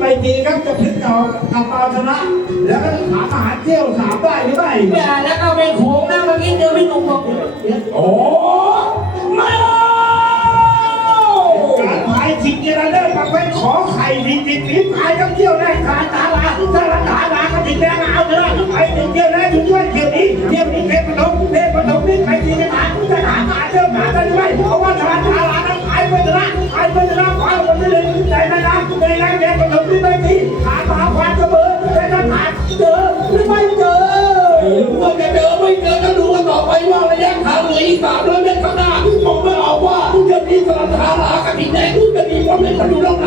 ไปดีครับจะพลิกเอาเอาเอาชนะ แล้วก็ถามอาหารเที่ยวสามได้หรือไม่อย่าแล้วเอาไปโขงนะเมื่อกี้เจอพี่หนุ่มบอกเดี๋ยวโอ้มาการพายชิงเจริญเลิศประเภทขอไข่ดิบดิบดิบพายต้องเที่ยวแรกทานตาลาถ้ารักษาลาก็ติดแดงเอาเถอะไปหนึ่งเที่ยวแรกอยู่ด้วยเที่ยวนี้เที่ยวนี้เทพนมเทพนมนี่ใครดีจะถามจะถามมาเที่ยวหาได้ด้วยเพราะว่าทานตาลานั้นขาย ไปชนะขายไปชนะขวาคนที่หนึ่งใจนะนะในแรงเทพนมนี่ไม่ดีขาตาควานเสมอแต่ถ้าหาเจอหรือไม่เจอเมื่อจะเจอไม่เจอก็ดูกันต่อไปว่าระยะทางเหลืออีกสามร้อยเมตรข้างหน้าผมไม่ออกว่าเดี๋ยวนี้สลันทารากับอีแดงจะมีความเป็นมาดูน้อง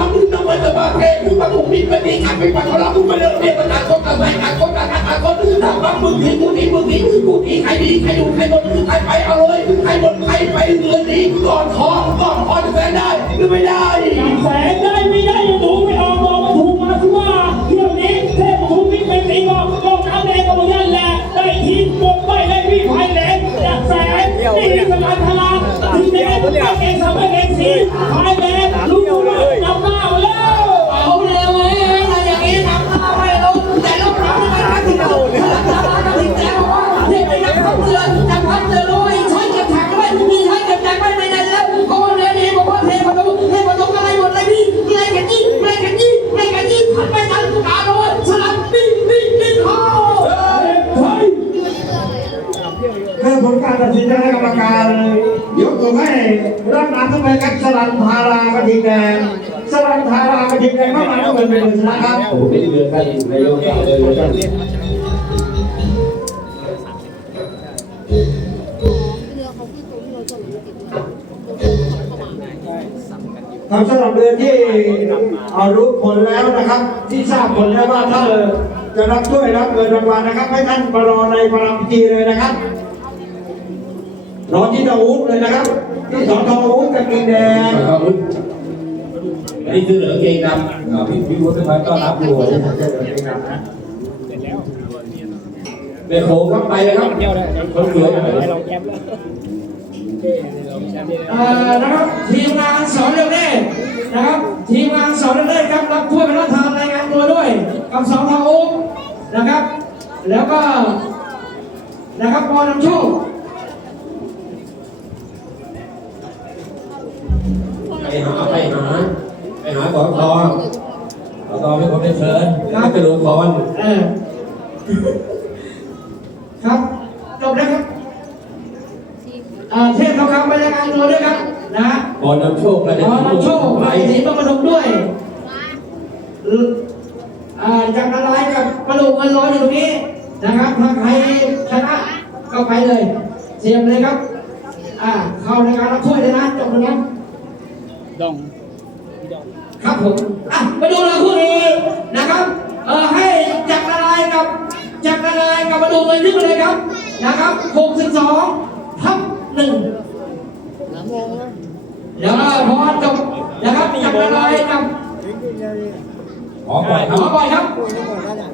ทมาถูกมีปฏิการไปปังเราดูมาเรื่องเรียนต่าคนต่างไปต่าคนต่างต่างคนต่างบ้างมึงที่กูที่มึงที่กูที่ใครดีใครอยู่ใครบนใครไปเอาเลยใครบนใครไปเรือดีก่อนทองก่อนทองจะแฝงได้หรือไม่ได้แสงได้ไม่ได้ยังถูไม่ออกบอกมาถูกมาสิว่าเที่ยวนี้เทพถูกนี่เป็นสีบอกลงน้ำแดงกับยันแหละได้ทีมบกไปได้พี่ไผ่แหลมแสงนี่สลันทลาทีนี้ไม่เองทำให้เองสีไผ่แหลม การตัดสินใจคณะกรรมการยกตัวให้รับน้ำขึ้นไปกับสลันทารากระทิงแดงสลันทารากระทิงแดงเข้ามาต้องเป็นเป็นชนะครับเป็นเรือกันนายกเลยท่านเรือเขาคือตรงที่เราจอดรเรือตรงที่เขาเข้ามาครับสำหรับเรือที่เอารู้ผลแล้วนะครับ ที่ทราบผลแล้วว่าถ้าจะรับถ้วยรับเงินรางวัลนะครับ ให้ท่านมารอในประรำพิธีเลยนะครับ รอที่ตะวุฒเลยนะครับที่สอนทวุฒกระทิงแดงขอบคุณอันนี้คือเหลือเกงดำพี่พี่วุฒิมาต้อนรับอยู่เดี๋ยวโค้งเข้าไปเลยครับคนสวยหน่อยเอ่อนะครับทีมงานสอนเรื่องแน่นะครับทีมงานสอนเรื่องแน่ครับรับถ้วยเป็นรัฐทานรายงานตัวด้วยกับสองทางอุ้มนะครับ แล้วก็นะครับพอนำโชค ไปหาไปหาไปหาขอทองขอทองเป็นคนได้เชิญแล้วไปลงพรเออครับจบแล้วครับเอ่อเทพทองคำไปรายงานตัวด้วยครับนะฮะพอนำโชคและพอนำโชคไปไปสีประดุมด้วยอ่าจากละลายกับประดุมมันรออยู่ตรงนี้นะครับถ้าใครชนะก็ไปเลย เสียบเลยครับ อ่า เข้าในการรับถ้วยเลยนะจบเลยนะครับผมอะไปดูเลยคู่นี้นะครับเออให้จากละลายกับจากละลายกับประดุมเลยนึกเลยครับนะครับ62ทับหนึ่งเดี๋ยวพอจบนะครับจับอะไรกับขอปล่อยคขรับอปล่อยครับ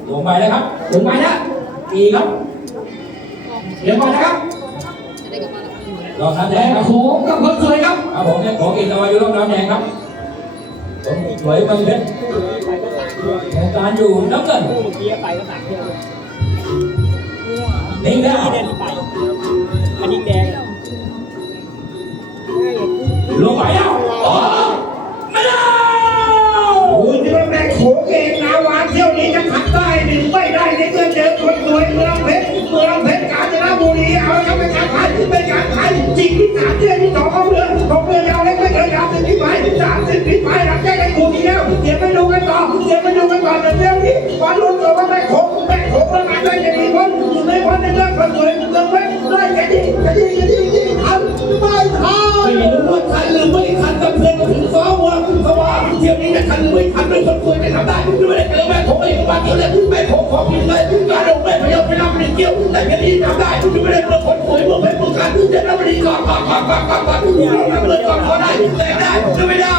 ลงไปเลยครับถึงไปแล้วอีครับเดี๋ยวก่อนนะครับ แล้วรอครับแดแต่งครับโขงกับคนสวยครับครับผมเนี่ยของอีกเอาอยู่รอบน้ำแดงครับผมสวยเมืองเพชรโครงการอยู่น้ำเงินนิ่งแล้วลงไปแล้วโอ้ไม่ได้โอ้ยที่ว่าแม่โขงเองนาวาเที่ยวนี้จะ จริงที่สามเที่ยวที่สองของเรือของเรือยาวเล็กไม่เกินยาวสิบฝีพายสามสิบฝีพายหลังแจ้งกันกูทีแล้วเดี๋ยวไปดูกันต่อเดี๋ยวไปดูกันต่อแต่เรื่องนี้วันรุ่นตัวว่าแม่โขงแม่โขงประมาได้ยังมีคนอยู่ในคนในเรื่องคนสวยเมืองเพชรได้แค่นี้แค่นี้แค่นี้แค่นี้ทันไม่ทันไม่รู้ว่าทันหรือไม่ทันกับเพื่อนถึงสองวันสว่างเที่ยวนี้จะทันหรือไม่ทันด้วยคนคุยไม่ทำได้ไม่ได้เจอแม่ผมไม่มานเกี่ยวเลยแม่ผมขอพิมพ์เลยการลงแม่พยายามไปรับไม่เกี่ยวแต่แค่นี้ทำได้ไม่ได้เมื่อคน คุยเมื่อเป็นผู้การจะรับไม่ดีก่อนก่อนก่อนก่อนก่อนก่อนเลยก่อนพอได้แต่ได้ไม่ได้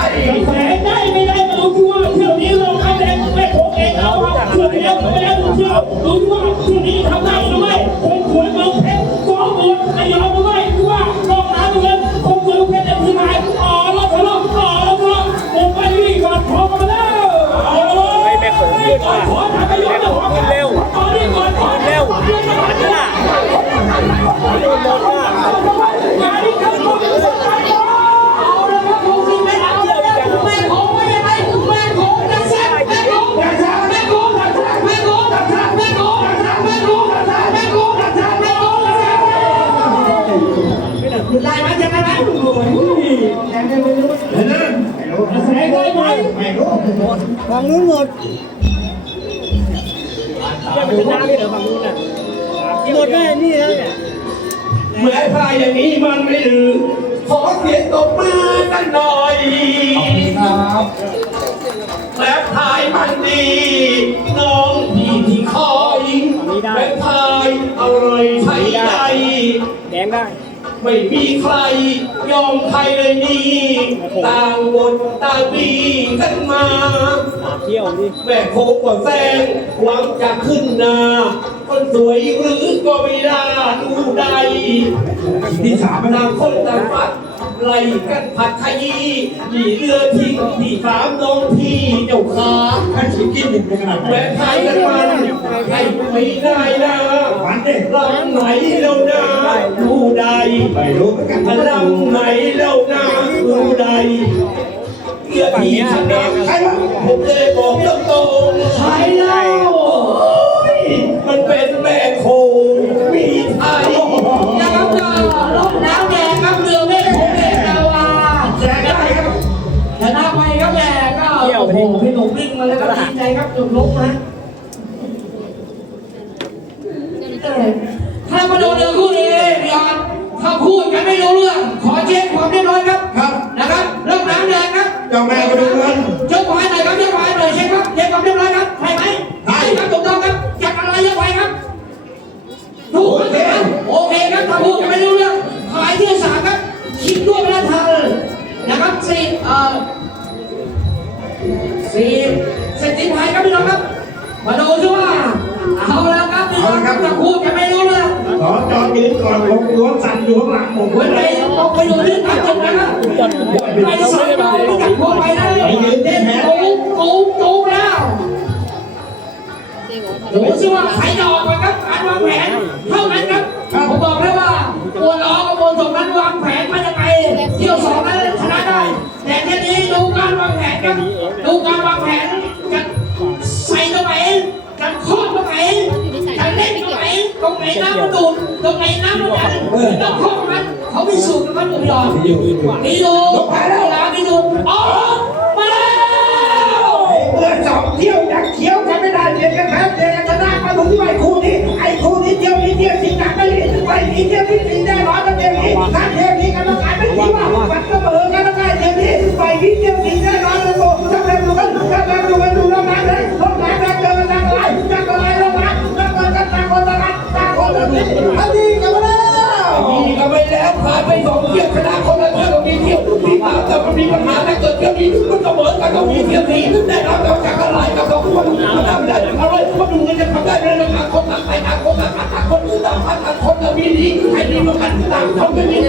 แสงได้ไม่ได้มาดูที่ว่าเที่ยวนี้ลงน้ำแดงไม่โขงเองเอาเที่ยวนี้ไม่ได้ดูเที่ยวดูที่ว่าเที่ยวนี้ทำได้หรือไม่คนสวยเมืองเพชรฟ้องหมดไม่ยอมหรือไม่ที่ว่าลงน้ำเงินคนสวยเพชรเต็มที่หายอ๋อรถทะเลาะอ๋อรถทะเลาะลงไปวิ่งก่อนพร้อมกันแล้วเอาเลยขอขอทำประโยชน์ขอเร็วขอนี่ก่อนขอเร็วอันนั้นล่ะโดนหมด มันดีน้องพี่ที่คอยแม้พายอร่อยใช้ได้แดงได้ไม่มีใครยอมใครเลยนี่ต่างบนต่างบีกันมาเที่ยวดิแม่โคกว่าแซงหวังจะขึ้นนาคนสวยหรือก็ไม่น่าดูใดที่สามต่างคนต่างฟัด ไล่กันผัดขยี้มีเรือทิ้งที่สามน้องพี่เจ้าขาท่านชิกินหนึ่งเป็นขนาดไหนแม่ไทยกันมันใครไม่ได้นะหวานเด็กลำไหนแล้วนะดูใดไม่รู้เหมือนกันลำไหนแล้วนะดูใดเรือที่ชนะใครวะผมเลยบอกตรงๆใครเล่า วิ่งมาแล้วก็ดีใจครับจุดลบนะถ้ามาโดนเรือคู่นี้เดี๋ยวถ้าพูดกันไม่รู้เรื่อง เจ๊บอกว่าดูซิว่าใครจะออกมาครับการวางแผนเท่านั้นครับผมบอกเลยว่าปวดล้อกับบนสองนั้นวางแผนมาจะไปเที่ยวสองนั้นชนะได้ แต่ทีนี้ดูการวางแผนครับดูการวางแผนจะใส่ตรงไหนจะครอบตรงไหนจะเล่นตรงไหนตรงไหนน้ำมันดูดตรงไหนน้ำมันดันต้องครอบมันเขาพิสูจน์กันครับผมยอมมีดูเวลามีดูออกมาแล้ว เมื่อสองเที่ยวยังเที่ยวกันไม่ได้เดียกันแพ้เดียกันชนะมา ทำได้ไหมต่างคนต่างไปต่างคนต่างต่างคนต่างพันต่างคนต่างมีดีใครดีมากันต่างคนไม่มี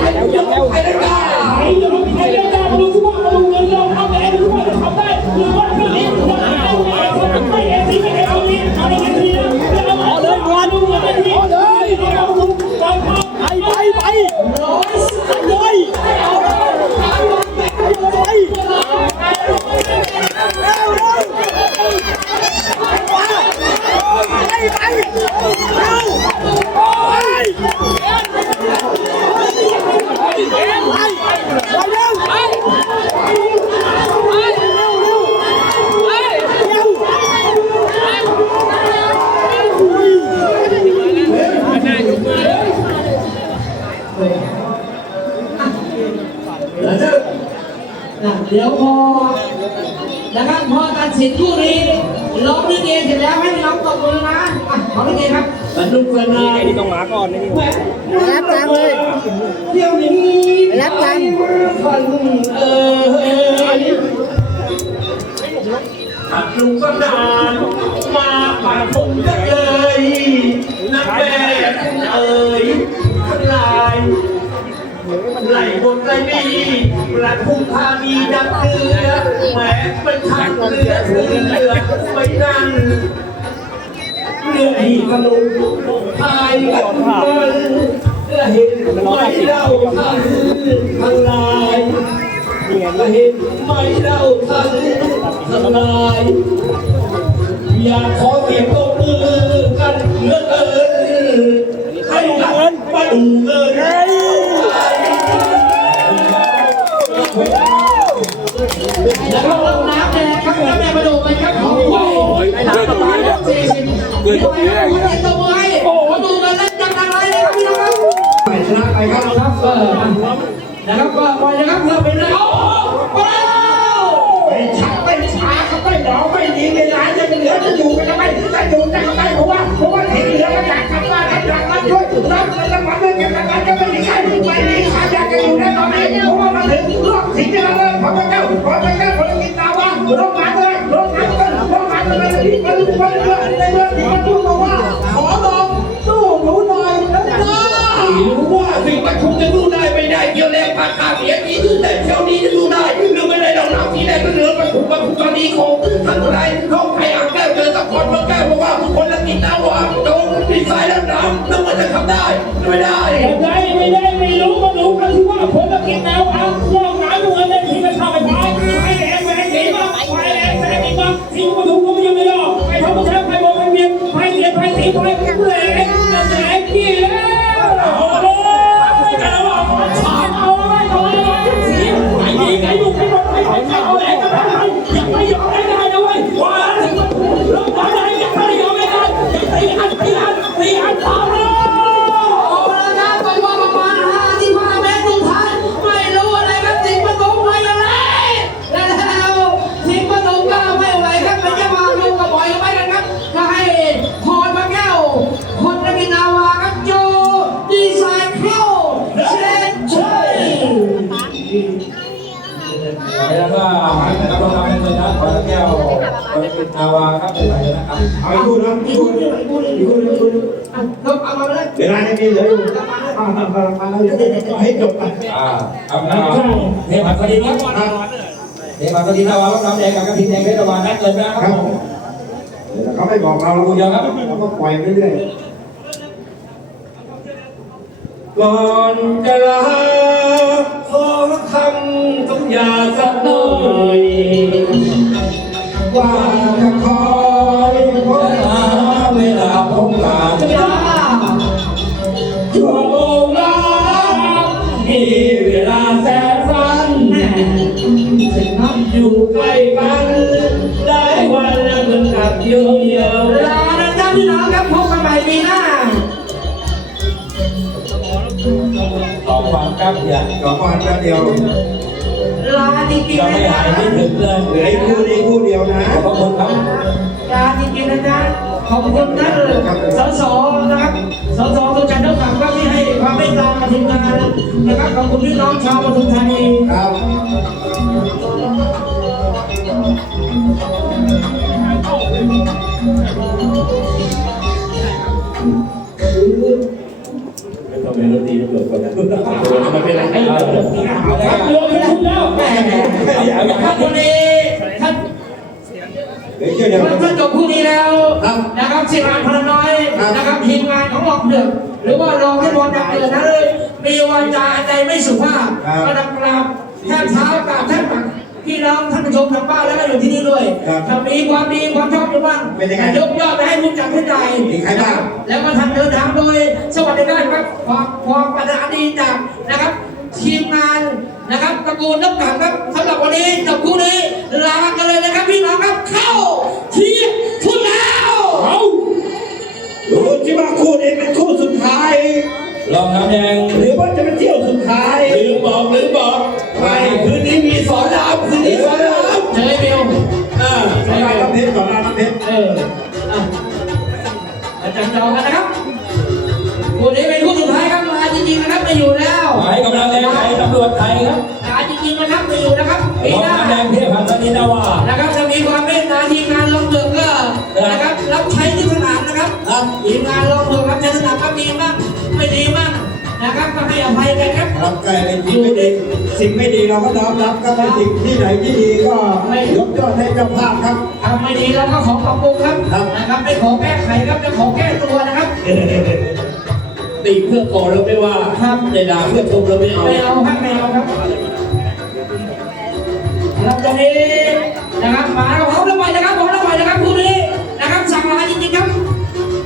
สินคู่นี้ร้องลิเกเสร็จแล้วให้น้องตบมือนะอะขอลิเกครับสนุกสนานนี่ต้องมาก่อนนี่รับตังค์เลยเที่ยวนี้รับตังค์คนเอ่ยสนุกสนานมาป่าผมกันเลยนักแม่เอ่ ไหลบนไหลมีประทุมธานีดังเดือแหมเป็นทางเรือคือเรือไม่นั่นเรือที่กระลุกพายกันเดินเห็นไม่เล่าทันทางลายเห็นไม่เล่าทันทางลายอยากขอเสียงตบมือกันเหลือเกินให้กันมาดูเงิน สิบพี่ไปครับคุณติดตัวไว้โอ้มาดูกันเล่นจังอะไรเลยครับพี่น้องครับไปชนะไปครับครับเออนะครับก็ปล่อยนะครับเพื่อเป็นโอ้โหไปชักไปช้าเขาไม่หนอไม่ดีเวลาจะเหลือจะอยู่กันทำไมจะอยู่จะทำไมเพราะว่าเพราะว่าที่เหลือก็อยากกลับบ้านอยากมาช่วยรับเงินรางวัลด้วยกันกันจะไม่มีใครไม่มีใครอยากจะอยู่ในตอนนี้เพราะว่ามาถึงรอบสิ่งที่เราเริ่มพอไปเจ้าพอไปเจ้าคนกินตาว่าโรงงานเลยรงงานเลยรงงานเลยที่มันมันเยอะ ประชุมตอนนี้คงทันไรเขาใครอ่างแก้วเจอตะกอนมาแก้วบอกว่าทุกคนละกินน้ำหวานโดนดีไซน์แล้วน้ำแล้วมันจะทำได้ ไม่ได้ได้ ไม่ได้ไม่รู้มาดูกันที่ว่าคนละกินแนวเอาลองน้ำดูกัน เอาเอามาเลยวลายังมีเหลืออยู่เอาเอาเอาเอาเอาให้จบไปอ่าครับเทพันคดีครับเทพันคดีนาวาต้องน้ำแดงกับกระถิ่นแดงเพชรระวันนัดเลยนะคครัรับผมเดี๋ยวเขาไม่บอกเราเราเยอะครับเราก็ปล่อยไปเรื่อยก่อนจะลา ครับอย่าสองวันแป๊บเดียวลาจริงจะๆนะไม่จ๊ะหายไม่ถึงเลยเหลืออีกคู่นี้คู่เดียวนะ ขอบคุณครับลาจริงๆนะจ๊ะขอบคุณท่านสสนะครับสสทุกท่านทุกท่านครับที่ให้ความเมตตาทีมงานนะครับขอบคุณพี่น้องชาวปทุมธานีครับ อะไรรวมกันแล้วแหมท่านคนนี้ท่านเหลือเชื่อเดียวเมื่อท่านจบผู้นี้แล้วนะครับสิบานพลน้อยนะครับทีมงานของหลอกเดือดหรือว่ารองที่บอลดักเดือดนั้นมีวาจาใดไม่สุภาพก็ดังกราบแทบเท้ากราบแทบตักพี่น้องท่านผู้ชมทางบ้านแล้วก็อยู่ที่นี่ด้วยถ้ามีความดีความชอบอยู่บ้างยกยอดไปให้รู้จักให้ใจใครบ้างแล้วก็ท่านเดินทางโดย สวัสดิการครับความความปรารถนาดีจากนะครับ ทีมงานนะครับตระกูลนักขังครับสำหรับวันนี้จบคู่นี้ลากันเลยนะครับพี่น้องครับเข้าเที่ยงทุนแล้วเอาดูที่ว่าคู่นี้เป็นคู่สุดท้ายลองน้ำแดงหรือว่าจะเป็นเที่ยวสุดท้ายลืมบอกลืมบอกไปคืนนี้มีสอนรามคืนนี้สอนรามเจอเบลอ่าสอนรามน้ำเพชรสอนรามน้ำเพชรเอออะอาจารย์จองกันนะครับคู่นี้เป็นคู่สุดท้ายครับลา จริงๆนะครับไม่อยู่แล้วหมายกำลังแรงใจตำรวจไทยครับลาจริงๆนะครับไม่อยู่นะครับปีลองหน้าน้ำแดงเทพันธ์นินาวานะครับจะมีความเมตตาทีมงานลงเดือกก็นะครับรับใช้ที่สนามนะครับทีมงานลงเดือกรับใช้สนามก็มีบ้างไม่ดีบ้างนะครับก็ให้อภัยกันครับ รับใกล้เป็นสิ่งไม่ดีสิ่งไม่ดีเราก็น้อมรับครับในสิ่งที่ไหนที่ดีก็ยกยอดให้เจ้าภาพครับ ทำไม่ดีเราก็ขอปรับปรุงครับครับ นะครับไม่ขอแก้ไขครับจะขอแก้ตัวนะครับ ตีเพื่อก่อเราไม่ว่าครับแต่ด่าเพื่อชมเราไม่เอาไม่เอาครับไม่เอาครับครับตรงนี้นะครับมาแล้วพร้อมแล้วไปนะครับพร้อมแล้วไปนะครับคู่นี้นะครับสั่งลาจริงๆครับ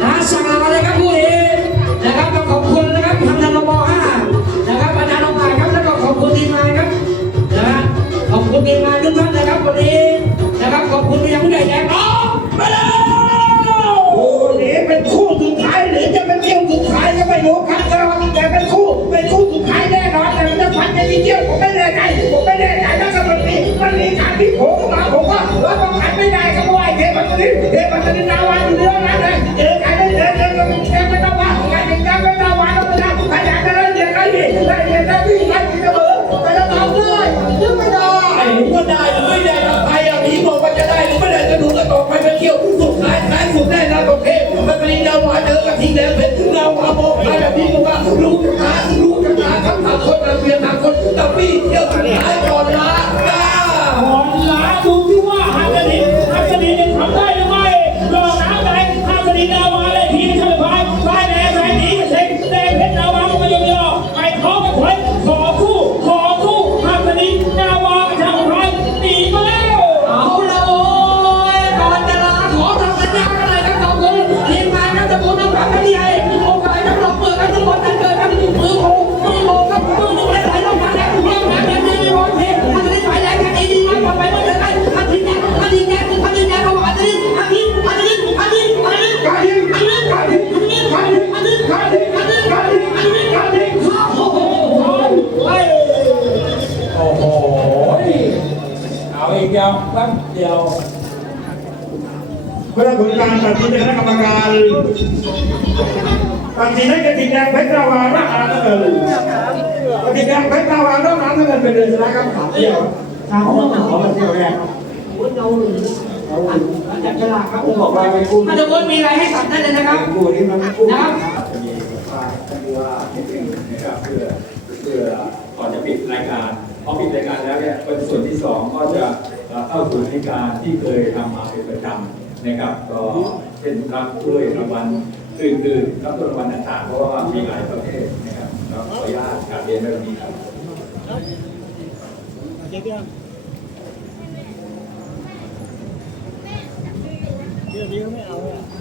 นะสั่งลาเลยครับคู่นี้นะครับต้องขอบคุณนะครับทางนม5นะครับอาจารย์องค์การครับแล้วก็ขอบคุณทีมงานครับนะฮะขอบคุณทีมงานทุกท่านนะครับวันนี้ายก็ไม่รู้ครับแต่ว่าแต่เป็นคู่เป็นคู่สุดท้ายแน่นอนแต่มันจะพันจะมีเที่ยวผมไม่แน่ใจผมไม่แน่ใจถ้าเกิดมันมีมันมีการที่โผล่มาผมว่ารับประกันไม่ได้ครับเพราะว่าเทพมันนี้เทพมันนี้นาวาอยู่เรื่องนั้นเลยเจอกันได้เจอเจอกันเทพไม่ต้องว่าการแข่งขันไม่ต้องว่าต้องนะถ้าอยากจะเล่นเรียนได้ดีได้เรียนได้ดีได้ดีเสมอไปแล้วทำได้ยังไม่ได้ไอ้ก็ได้หรือไม่ได้ใครอะผีบอกว่าจะได้หรือไม่ได้ก็ดูกันต่อไปไปเที่ยวสุดท้ายท้ายสุดได้นะโอเค มันเป็นดาววาเจอกันทีแล้วเป็นเราววาบอกใครแบบนี้ก็ว่า การตัดสินให้กระทิงแดงเพชรนาวาระอาเงินกระทิงแดงเพชรนาวาระอาเงินเป็นเดือนชนะครับขาเที่ยวขาของเราขอมาเที่ยวแรกครับเราหรือจับฉลากครับผมบอกว่าไปคุณถ้าทุกคนมีอะไรให้ตัดได้เลยนะครับคู่นี้มันคู่นะครับจะมีป้ายที่ว่านิดนึงนะครับเพื่อเพื่อก่อนจะปิดรายการพอปิดรายการแล้วเนี่ยเป็นส่วนที่สองก็จะเข้าสู่รายการที่เคยทำมาเป็นประจำนะครับก็ ช่นรับด้วยรางวัลอื่นๆรับรางวัลต่างๆเพราะว่ามีหลายประเภทนะครับก็ขออนุญาตกราบเรียนแบบนี้ครับเดี๋ยวไม่เอาอะ